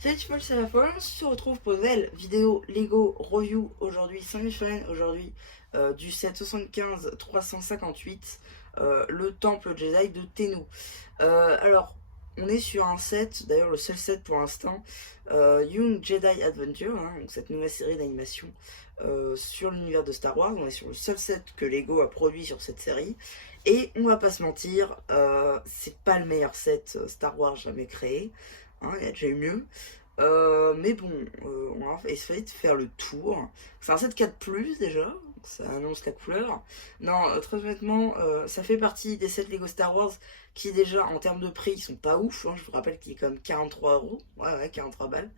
Salut tout le monde, c'est la folle. On se retrouve pour une nouvelle vidéo Lego Review aujourd'hui, semi-final aujourd'hui du set 75 358, le temple Jedi de Tennu. Alors, on est sur un set, d'ailleurs le seul set pour l'instant, Young Jedi Adventure, hein, donc cette nouvelle série d'animation sur l'univers de Star Wars. On est sur le seul set que Lego a produit sur cette série. Et on va pas se mentir, c'est pas le meilleur set Star Wars jamais créé. Hein, il y a déjà eu mieux. Mais bon, on va essayer de faire le tour. C'est un set 4+, déjà, ça annonce la couleur. Non, très honnêtement, ça fait partie des sets Lego Star Wars qui déjà, en termes de prix, ils sont pas ouf. Hein. Je vous rappelle qu'il est comme 43 €. Ouais, 43 balles.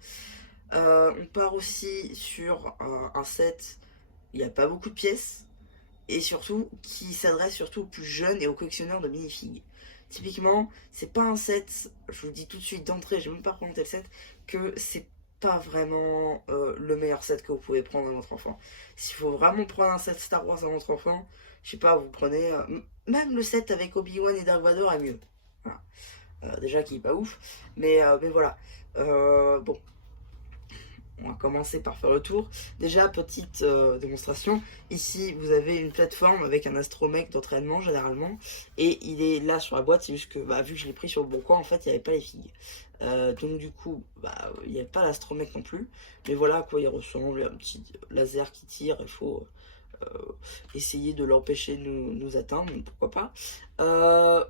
On part aussi sur un set, il n'y a pas beaucoup de pièces. Et surtout, qui s'adresse surtout aux plus jeunes et aux collectionneurs de minifigs. Typiquement, c'est pas un set, je vous le dis tout de suite d'entrée, j'ai même pas présenté le set, que c'est pas vraiment le meilleur set que vous pouvez prendre à votre enfant. S'il faut vraiment prendre un set Star Wars à votre enfant, je sais pas, vous prenez même le set avec Obi-Wan et Dark Vador est mieux. Voilà. Déjà qui est pas ouf, mais voilà. Bon, on va commencer par faire le tour. Déjà, petite démonstration. Ici, vous avez une plateforme avec un astromech d'entraînement, généralement. Et il est là sur la boîte. C'est juste que, vu que je l'ai pris sur le bon coin, en fait, il n'y avait pas les figues. Donc, du coup, il n'y a pas l'astromech non plus. Mais voilà à quoi il ressemble. Un petit laser qui tire. Il faut essayer de l'empêcher de nous atteindre. Donc, pourquoi pas.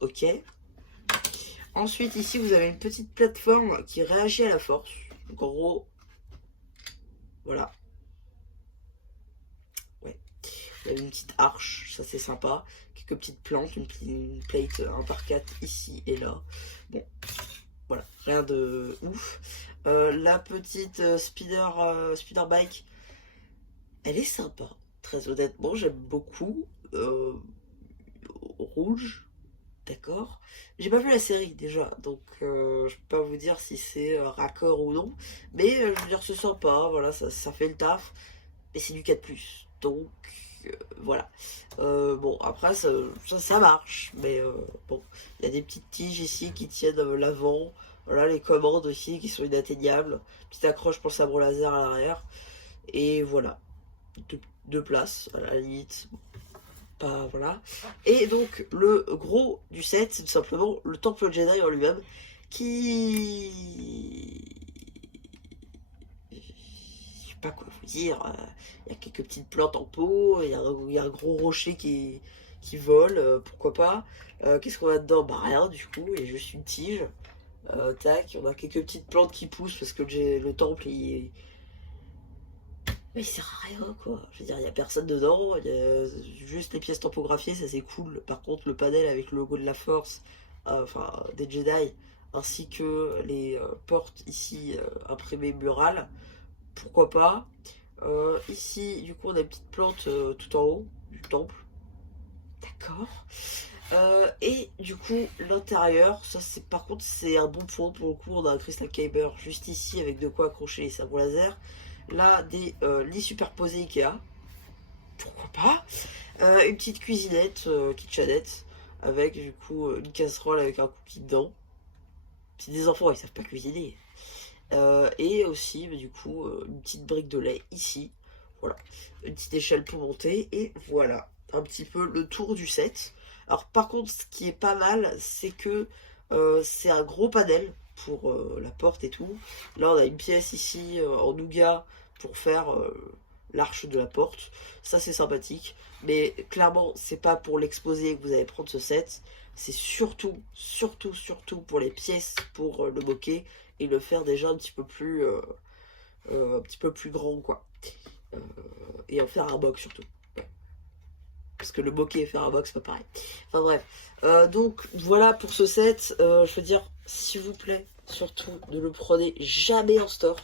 Ok. Ensuite, ici, vous avez une petite plateforme qui réagit à la force. Donc, en gros, voilà. Ouais. Il y a une petite arche, ça c'est sympa. Quelques petites plantes, une plate 1x4 ici et là. Bon, voilà, rien de ouf. La petite speeder bike, elle est sympa. Très honnêtement, j'aime beaucoup. Rouge, d'accord. J'ai pas vu la série déjà, donc je peux pas vous dire si c'est raccord ou non. Mais je veux dire, c'est sympa, voilà, ça fait le taf. Mais c'est du 4+. Donc voilà. Bon, après, ça marche. Mais bon, il y a des petites tiges ici qui tiennent l'avant. Voilà, les commandes aussi qui sont inatteignables. Petite accroche pour le sabre laser à l'arrière. Et voilà. Deux places, à la limite. Pas, voilà. Et donc, le gros du set, c'est tout simplement le temple Jedi en lui-même. Qui... Je sais pas quoi vous dire. Il y a quelques petites plantes en pot. Il y a un gros rocher qui vole. Pourquoi pas. Qu'est-ce qu'on a dedans? Bah rien du coup. Il y a juste une tige. Tac. On a quelques petites plantes qui poussent parce que le temple mais il sert à rien quoi. Je veux dire, il y a personne dedans. Il y a juste les pièces tampographiées. Ça c'est cool. Par contre, le panel avec le logo de la Force, enfin des Jedi, ainsi que les portes ici imprimées murales, pourquoi pas. Ici, du coup, on a une petite plante tout en haut du temple. D'accord. Et du coup, l'intérieur, ça c'est par contre c'est un bon point pour le coup. On a un Crystal Kyber juste ici avec de quoi accrocher les sabres laser. Là, des lits superposés Ikea. Pourquoi pas. Une petite cuisinette, kitchenette, avec du coup une casserole avec un cookie dedans. C'est des enfants, ils savent pas cuisiner. Et aussi du coup une petite brique de lait ici, voilà, une petite échelle pour monter et voilà un petit peu le tour du set. Alors par contre ce qui est pas mal c'est que c'est un gros panel pour la porte et tout. Là on a une pièce ici en nougat pour faire l'arche de la porte, ça c'est sympathique, mais clairement c'est pas pour l'exposer que vous allez prendre ce set, c'est surtout pour les pièces pour le bokeh et le faire déjà un petit peu plus grand quoi. Euh, et en faire un box surtout. Ouais. Parce que le bokeh et faire un box c'est pas pareil. Enfin bref. Donc voilà pour ce set. Je veux dire, s'il vous plaît, surtout ne le prenez jamais en store.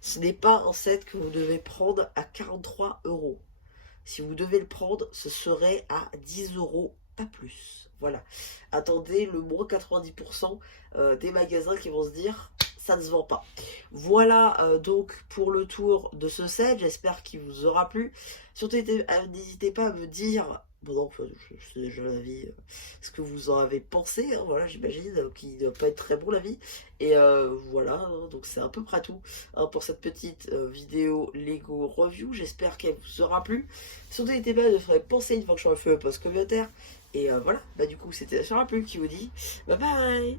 Ce n'est pas un set que vous devez prendre à 43 €. Si vous devez le prendre, ce serait à 10 €, pas plus. Voilà. Attendez le moins 90% des magasins qui vont se dire ça ne se vend pas. Voilà donc pour le tour de ce set. J'espère qu'il vous aura plu. Surtout n'hésitez pas à me dire Bon, non, enfin, je sais déjà l'avis, ce que vous en avez pensé, hein, voilà, j'imagine, qu'il ne doit pas être très bon l'avis. Et voilà, hein, donc c'est à peu près tout hein, pour cette petite vidéo Lego review. J'espère qu'elle vous aura plu. Surtout, n'hésitez pas à me faire penser une fois que je ferai un post commentaire. Et voilà, bah du coup, c'était la chaîne qui vous dit bye bye.